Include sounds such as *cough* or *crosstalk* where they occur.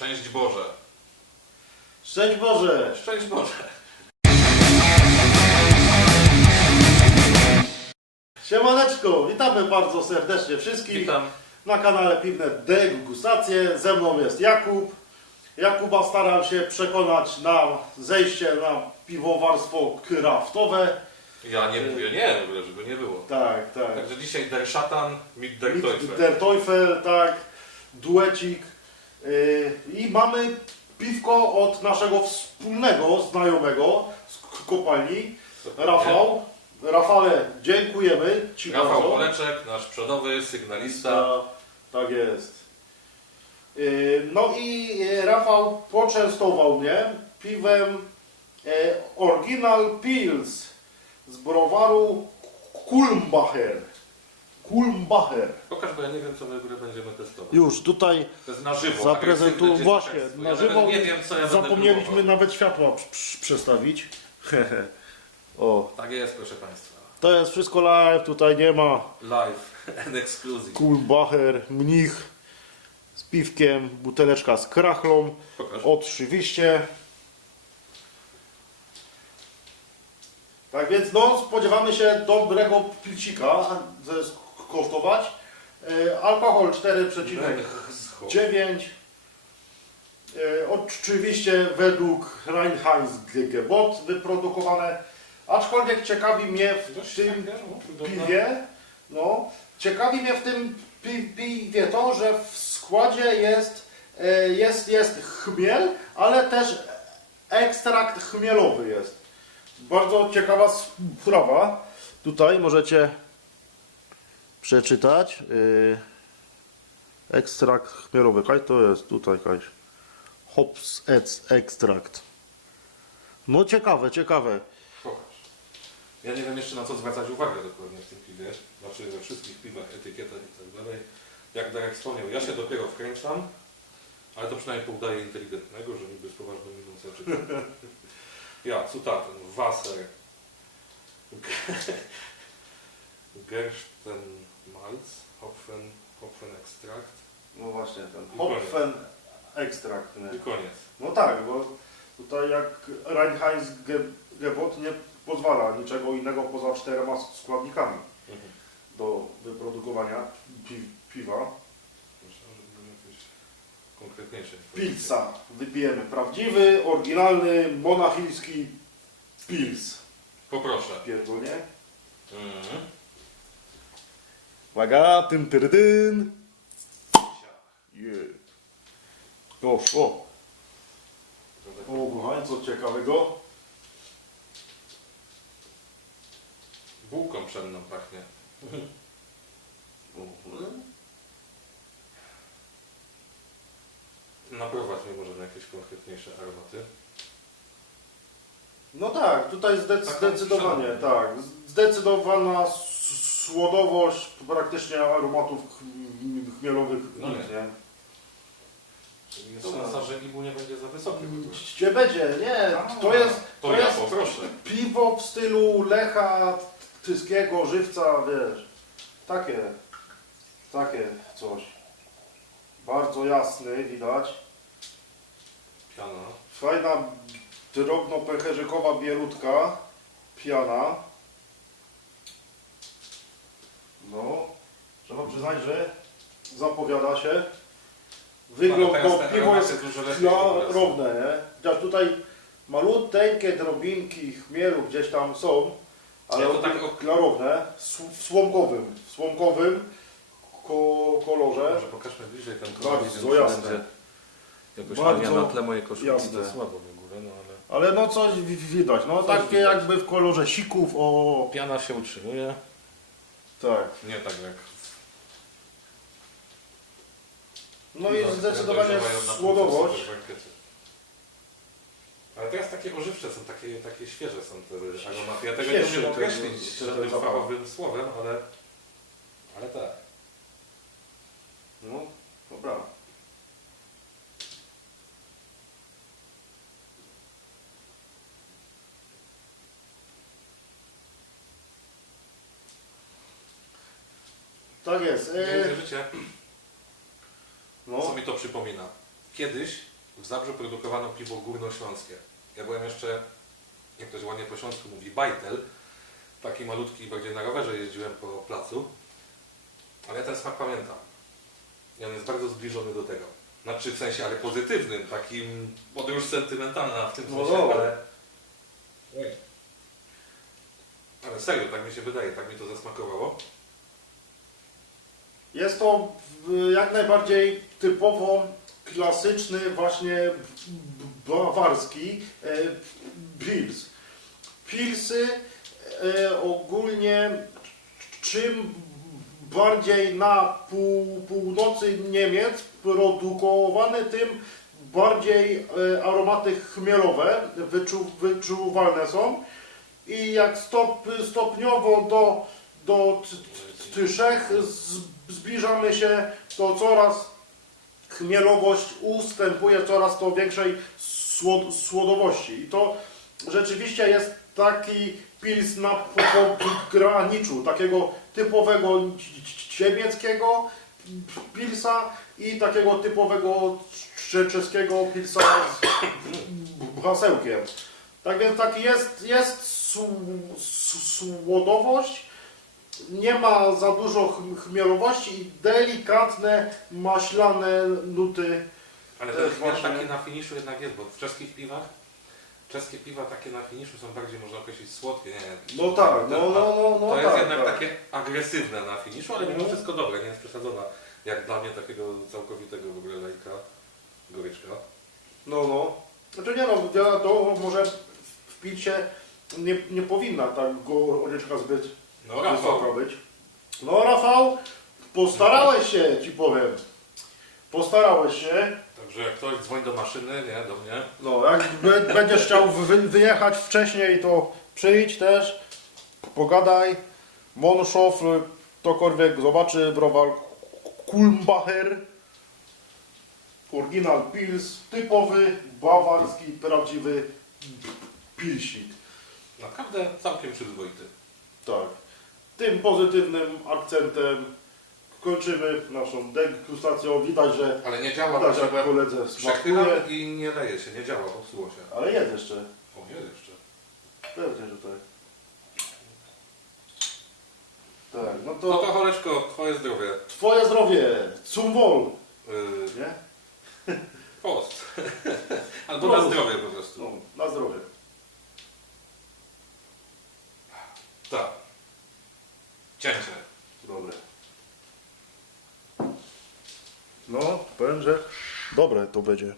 Szczęść Boże. Szczęść Boże! Szczęść Boże. Siemaneczko, witamy bardzo serdecznie wszystkich Witam. na kanale Piwne Degustacje. Ze mną jest Jakub. Jakuba staram się przekonać na zejście na piwowarstwo kraftowe. Ja nie mówię nie, w ogóle, żeby nie było. Tak, tak. Także dzisiaj Der Szatan mit Der Mit Teufel. Der Teufel, tak, duecik. Yy, I mamy piwko od naszego wspólnego znajomego z kopalni, Rafał. Rafale, dziękujemy Ci Rafał bardzo. Poleczek, nasz przodowy sygnalista. Ta, tak jest. Yy, No i yy, Rafał poczęstował mnie piwem Original Pils z browaru Kulmbacher. Kulmbacher. Pokaż, bo ja nie wiem, co my w ogóle będziemy testować. Już tutaj To jest na żywo. zaprezentuję, właśnie, dzieciństwo. na ja żywo nawet nie wiem, co ja będę zapomnieliśmy próbował. nawet światła przy- przy- przestawić. *laughs* o, Tak jest, proszę Państwa. to jest wszystko live, tutaj nie ma Live *laughs* and exclusive. Kulmbacher, mnich z piwkiem, buteleczka z krachlą. Pokaż. Oczywiście. Tak więc no, spodziewamy się dobrego pilcika ze- skosztować. E, Alkohol 4,9. E, Oczywiście według Reinheitsgebot wyprodukowane. Aczkolwiek ciekawi mnie w tym piwie, no, ciekawi mnie w tym pi piwie to, że w składzie jest, e, jest, jest chmiel, ale też ekstrakt chmielowy jest. Bardzo ciekawa sprawa. Tutaj możecie przeczytać. Yy, ekstrakt chmielowy. Kaj to jest tutaj, Kaś. Hops extract. No ciekawe, ciekawe. Pokaż. Ja nie wiem jeszcze na co zwracać uwagę dokładnie w tym piwie. Znaczy we wszystkich piwach, etykietach i tak dalej. Jak Darek wspomniał, ja się dopiero wkręcam, ale to przynajmniej pół daje inteligentnego, że niby z poważną miną co czytam. *laughs* Ja, cytaten, Wasser, Gersten Malz, Hopfen, Hopfen Extract No właśnie, ten I. Hopfen ekstrakt. Nie? i koniec. No tak, bo tutaj jak Reinheitsgebot nie pozwala niczego innego poza czterema składnikami Mhm. do wyprodukowania pi piwa. Myślałem, że będą jakieś konkretniejsze. Pilsa. Wypijemy prawdziwy, oryginalny, monachijski pils. Poproszę. Pierdolnie. Mhm. Uwaga, tym tyrydyn. Yeah. O, o. Kochani, co ciekawego. Bułką pszenną pachnie. Naprowadź mnie może na jakieś konkretniejsze aromaty. No tak, tutaj zdec- zdecydowanie, tak. Zdecydowana słodowość, praktycznie aromatów ch- chmielowych No nic, nie. nie? Czyli jest szansa, że IBU nie będzie za wysoki. Gdzie będzie? Nie, A, to jest, To to ja jest poproszę. piwo w stylu Lecha, Tyskiego, Żywca, wiesz. Takie, takie coś. Bardzo jasny, widać. Piana. Fajna, drobno-pęcherzykowa bierutka, piana. No, trzeba przyznać, że zapowiada się. Wygląd Ale teraz te piwo jest dużo lepiej obracają. klarowne, nie? Chociaż tutaj maluteńkie drobinki chmielu gdzieś tam są, ale Ja to tak o- w słomkowym, w słomkowym ko kolorze. Może pokażmy bliżej ten Bardzo kolor, więc jasne. będzie Jakoś Bardzo Bardzo na tle mojej koszulki jasne. to słabo w ogóle, no ale... Ale no coś wi- widać, no Coś takie widać. jakby w kolorze sików, o Piana się utrzymuje. Tak. Nie tak jak... No i które zdecydowanie słodowość. Ale teraz takie ożywcze są, takie, takie świeże są te aromaty. Ja tego nie Świeższy umiem ten- określić ten żadnym zapach. fachowym słowem, ale... Ale tak. No, dobra. Tak jest. Nie E, wierzycie, co no, mi to przypomina. Kiedyś w Zabrzu produkowano piwo górnośląskie. Ja byłem jeszcze, jak to się ładnie po śląsku mówi, bajtel. Taki malutki, bardziej na rowerze jeździłem po placu. Ale ja ten smak pamiętam. I on jest bardzo zbliżony do tego. Znaczy w sensie, ale pozytywnym, takim podróż sentymentalna w tym No sensie, dobra. ale... Ale serio, tak mi się wydaje, tak mi to zasmakowało. Jest to w- jak najbardziej typowo klasyczny, właśnie bawarski e, pils. Pilsy e, ogólnie czym bardziej na pół, północy Niemiec produkowane, tym bardziej e, aromaty chmielowe wyczu, wyczuwalne są. I jak stop, stopniowo do, do t- t- Tyszech z- zbliżamy się, to coraz chmielowość ustępuje coraz to większej słod, słodowości. I to rzeczywiście jest taki pils na pograniczu, takiego typowego niemieckiego pilsa i takiego typowego cze- czeskiego pilsa z hasełkiem. Tak więc taki jest, jest słodowość, nie ma za dużo chm- chmielowości i delikatne, maślane nuty. Ale To ten jest chmiel właśnie- taki na finiszu jednak jest, bo w czeskich piwach czeskie piwa takie na finiszu są bardziej, można określić, słodkie, nie? No tak, no, no, no, no To jest tak, jednak tak. takie agresywne na finiszu, ale mimo Mhm. wszystko dobre, nie jest przesadzona. Jak dla mnie takiego całkowitego w ogóle lajka, goryczka. No, no. Znaczy nie no, ja to może w pilsie nie, nie powinna tak goryczka zbyt No Rafał, być. No Rafał, postarałeś się, ci powiem. Postarałeś się. także jak ktoś dzwoni do maszyny, nie, do mnie, No, jak b- będziesz chciał wy, wyjechać wcześniej, to przyjdź też, pogadaj. Monschow, ktokolwiek zobaczy browar Kulmbacher. Oryginal Pils, typowy, bawarski, prawdziwy pilsik. naprawdę całkiem przyzwoity. Tak. Tym pozytywnym akcentem kończymy naszą degustacją. Widać, że, Ale nie działa, widać, że jak byłem koledze smakuje. i nie leje się, nie działa, popsuło się. Ale jest jeszcze. O, jest jeszcze. Pewnie, że tak. Tak, no No to to Holeczko, twoje zdrowie. twoje zdrowie, zum wohl, Yy, nie? post. *laughs* Albo Prost. na zdrowie po prostu. No, na zdrowie. Tak. Cięcie. Dobre. No, powiem, że dobre to będzie.